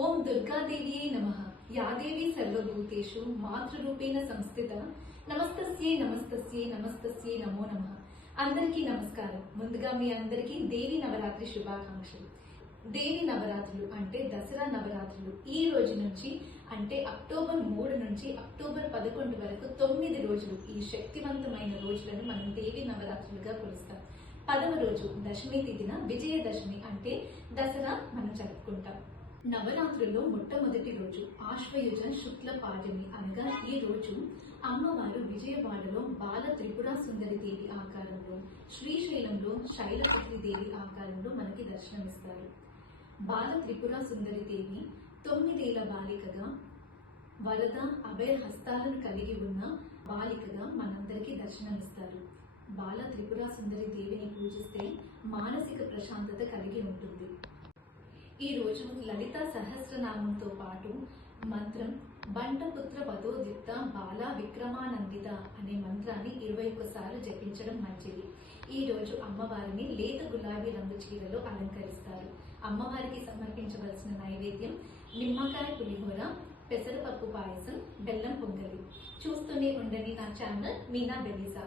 ఓం దుర్గాదేవియే నమః. యా దేవి సర్వభూతేషు మాతృరూపేణ సంస్థిత. నమస్తస్యే నమస్తస్యే నమస్తస్యే నమో నమః. అందరికీ నమస్కారం. ముందుగా మీ అందరికీ దేవి నవరాత్రి శుభాకాంక్షలు. దేవి నవరాత్రులు అంటే దసరా నవరాత్రులు ఈ రోజు నుంచి అంటే అక్టోబర్ 3 నుంచి అక్టోబర్ 11 వరకు 9 రోజులు ఈ శక్తివంతమైన రోజులను మనం దేవి నవరాత్రులుగా కొలుస్తాం. 10వ రోజు దశమి తిథిన విజయదశమి అంటే దసరా మనం జరుపుకుంటాం. నవరాత్రుల్లో మొట్టమొదటి రోజు ఆశ్వయుజ శుక్ల పాడ్యమి అనగా ఈ రోజు అమ్మవారు విజయవాడలో బాల త్రిపుర సుందరి దేవి ఆకారంలో, శ్రీశైలంలో శైలపుత్రి దేవి ఆకారంలో మనకి దర్శనమిస్తారు. బాల త్రిపుర సుందరి దేవి 9 ఏళ్ల బాలికగా వరద అభయ హస్తాలను కలిగి ఉన్న బాలికగా మనందరికీ దర్శనమిస్తారు. బాల త్రిపుర సుందరి దేవిని పూజిస్తే మానసిక ప్రశాంతత కలిగి ఉంటుంది. ఈ రోజు లలిత సహస్రనామంతో పాటు మంత్రం బంటపుత్ర పదోదిత్త బాల విక్రమానందిత అనే మంత్రాన్ని 21 సార్లు జపించడం మంచిది. ఈ రోజు అమ్మవారిని లేత గులాబీ రంగు చీరలో అలంకరిస్తారు. అమ్మవారికి సమర్పించవలసిన నైవేద్యం నిమ్మకాయ పులిహోర, పెసరపప్పు పాయసం, బెల్లం పొంగలి. చూస్తూనే ఉండండి నా ఛానల్ మీనా బెలీసా.